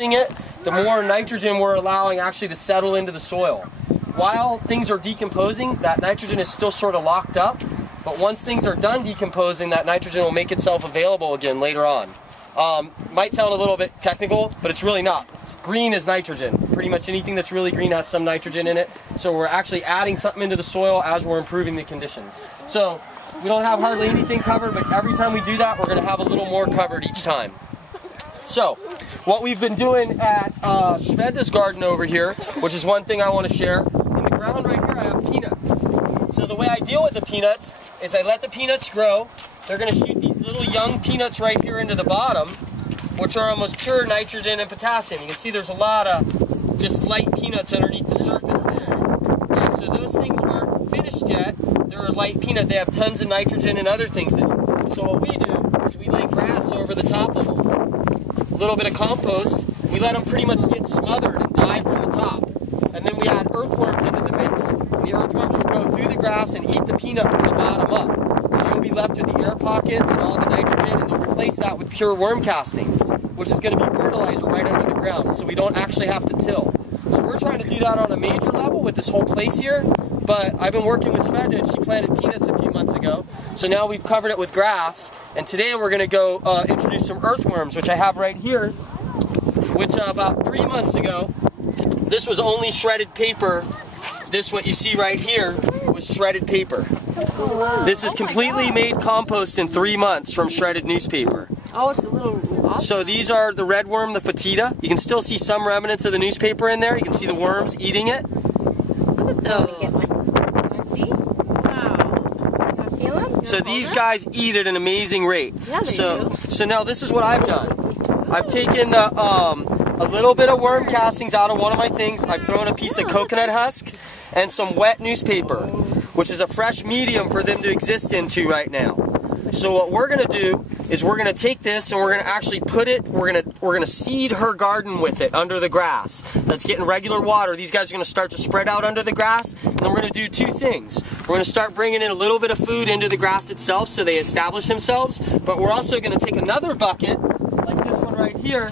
it, the more nitrogen we're allowing actually to settle into the soil. While things are decomposing, that nitrogen is still sort of locked up, but once things are done decomposing, that nitrogen will make itself available again later on. Might sound a little bit technical, but it's really not. Green is nitrogen. Pretty much anything that's really green has some nitrogen in it, so we're actually adding something into the soil as we're improving the conditions. So we don't have hardly anything covered, but every time we do that, we're going to have a little more covered each time. So what we've been doing at Shvedda's garden over here, which is one thing I want to share, in the ground right here I have peanuts. So the way I deal with the peanuts is I let the peanuts grow. They're going to shoot these little young peanuts right here into the bottom, which are almost pure nitrogen and potassium. You can see there's a lot of just light peanuts underneath the surface there. Yeah, so those things aren't finished yet. They're a light peanut. They have tons of nitrogen and other things in them. So what we do is we lay grass over the top of them. A little bit of compost. We let them pretty much get smothered and die from the top. And then we add earthworms into the mix. And the earthworms will go through the grass and eat the peanut from the bottom up. So you'll be left with the air pockets and all the nitrogen, and they'll replace that with pure worm castings, which is going to be fertilizer right under the ground, so we don't actually have to till. So we're trying to do that on a major level with this whole place here, but I've been working with Shvedda, and she planted peanuts a few months ago, so now we've covered it with grass, and today we're going to go introduce some earthworms, which I have right here, which about 3 months ago, this was only shredded paper. This, what you see right here, was shredded paper. Oh, wow. This is completely made compost in 3 months from shredded newspaper. Oh, it's a little off. So these are the red worm, the fetida. You can still see some remnants of the newspaper in there. You can see the worms eating it. Look at those. See? Wow. You feel them? So these guys eat at an amazing rate. Yeah, they do. So now this is what I've done. I've taken a little bit of worm castings out of one of my things. I've thrown a piece of coconut husk and some wet newspaper, which is a fresh medium for them to exist into right now. So what we're going to do is we're going to take this and we're going to actually put it, we're going to seed her garden with it under the grass. That's getting regular water. These guys are going to start to spread out under the grass, and then we're going to do two things. We're going to start bringing in a little bit of food into the grass itself so they establish themselves, but we're also going to take another bucket, like this one right here,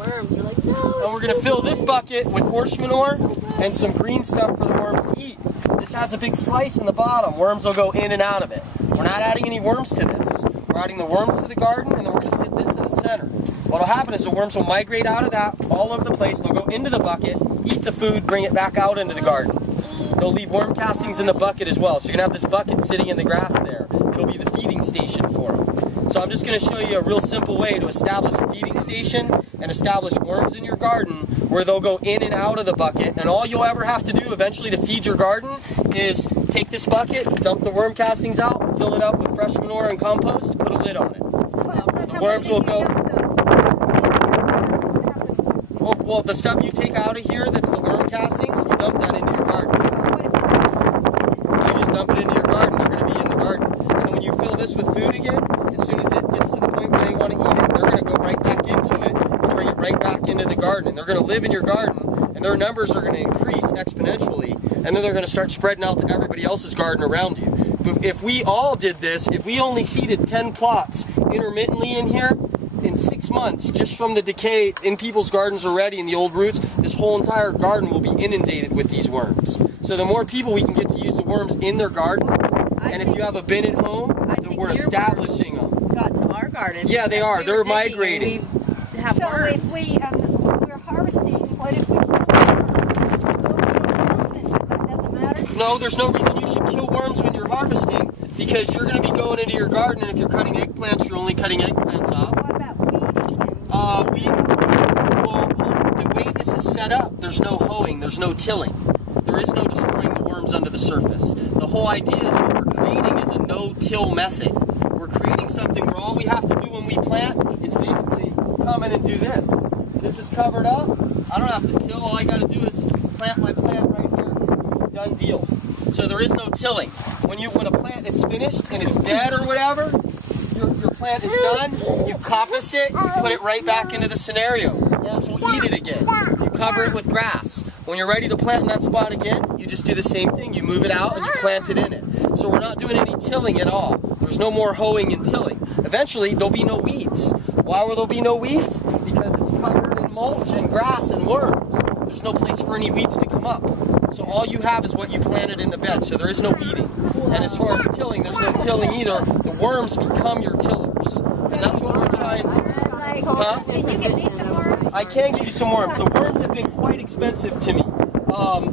Worms. You're like, no, and we're going to fill this bucket with horse manure and some green stuff for the worms to eat. This has a big slice in the bottom. Worms will go in and out of it. We're not adding any worms to this. We're adding the worms to the garden, and then we're going to sit this in the center. What will happen is the worms will migrate out of that all over the place. They'll go into the bucket, eat the food, bring it back out into the garden. They'll leave worm castings in the bucket as well. So you're going to have this bucket sitting in the grass there. It'll be the feeding station for them. So I'm just going to show you a real simple way to establish a feeding station and establish worms in your garden where they'll go in and out of the bucket. And all you'll ever have to do eventually to feed your garden is take this bucket, dump the worm castings out, fill it up with fresh manure and compost, put a lid on it. The worms will go... Oh, well, the stuff you take out of here that's the worm castings, you dump that into your garden. You just dump it into your garden. They're going to be in the garden. And then when you fill this with food again, as soon as it gets to the point where they want to eat it, they're going to go right back into it and bring it right back into the garden. And they're going to live in your garden, and their numbers are going to increase exponentially, and then they're going to start spreading out to everybody else's garden around you. But if we all did this, if we only seeded 10 plots intermittently in here, in 6 months, just from the decay in people's gardens already in the old roots, this whole entire garden will be inundated with these worms. So the more people we can get to use the worms in their garden, and if you have a bin at home, then we're establishing them. Got to our garden. Yeah, they are. They're migrating. We have worms. If we're harvesting, what if we doesn't matter? No, there's no reason you should kill worms when you're harvesting, because you're going to be going into your garden, and if you're cutting eggplants, you're only cutting eggplants off. What about weeds? Well, the way this is set up, there's no hoeing, there's no tilling. There is no destroying the worms under the surface. The whole idea is what we're creating is a no-till method. We're creating something where all we have to do when we plant is basically come in and do this. This is covered up. I don't have to till. All I got to do is plant my plant right here. Done deal. So there is no tilling. When a plant is finished and it's dead or whatever, your plant is done, you coppice it, you put it right back into the scenario. Worms will eat it again. You cover it with grass. When you're ready to plant in that spot again, you just do the same thing. You move it out and you plant it in it. So we're not doing any tilling at all. There's no more hoeing and tilling. Eventually, there'll be no weeds. Why will there be no weeds? Because it's covered in mulch. grass and worms, there's no place for any weeds to come up. So all you have is what you planted in the bed, so there is no weeding. And as far as tilling, there's no tilling either. The worms become your tillers. And that's what we're trying to... Huh? Can you get me some worms? I can give you some worms. The worms have been quite expensive to me.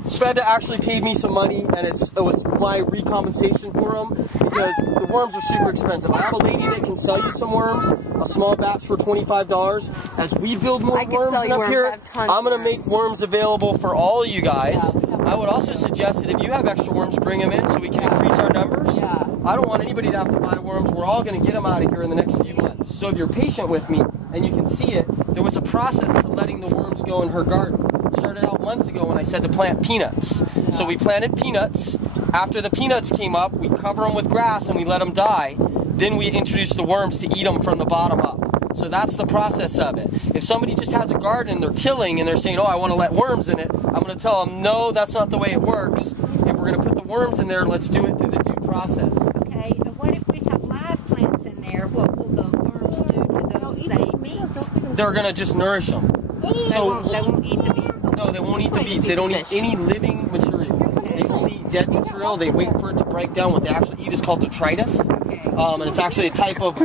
Sveta actually paid me some money, and it was my recompensation for them, because the worms are super expensive. I have a lady that can sell you some worms, a small batch for $25. As we build more worms up here, I'm going to make worms available for all of you guys. I would also suggest that if you have extra worms, bring them in so we can increase our numbers. I don't want anybody to have to buy worms. We're all going to get them out of here in the next few months. So if you're patient with me, and you can see it, there was a process to letting the worms go in her garden. It started out months ago when I said to plant peanuts. So we planted peanuts. After the peanuts came up, we cover them with grass and we let them die. Then we introduce the worms to eat them from the bottom up. So that's the process of it. If somebody just has a garden and they're tilling and they're saying, oh, I want to let worms in it, I'm going to tell them, no, that's not the way it works. If we're going to put the worms in there, let's do it through the due process. Okay, and what if we have live plants in there? What will the worms do to those same beets? They're going to just nourish them. They won't eat the beets? No, they won't eat the beets. They don't eat any living material. They only eat dead material. They wait for it to break down. What they actually eat is called detritus. And it's actually a type of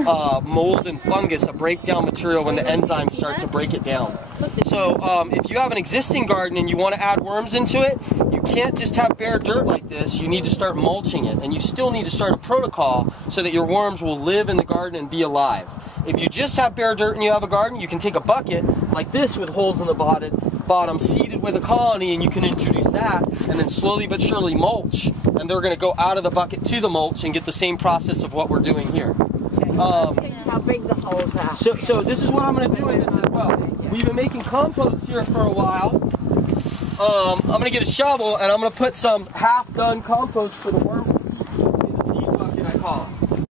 mold and fungus, a breakdown material when the enzymes start to break it down. So if you have an existing garden and you want to add worms into it, you can't just have bare dirt like this. You need to start mulching it. And you still need to start a protocol so that your worms will live in the garden and be alive. If you just have bare dirt and you have a garden, you can take a bucket like this with holes in the bottom, seeded with a colony, and you can introduce that, and then slowly but surely mulch, and they're going to go out of the bucket to the mulch and get the same process of what we're doing here. How big the holes are. So this is what I'm going to do in this as well. We've been making compost here for a while. I'm going to get a shovel, and I'm going to put some half-done compost for the worms to eat in the seed bucket, I call it.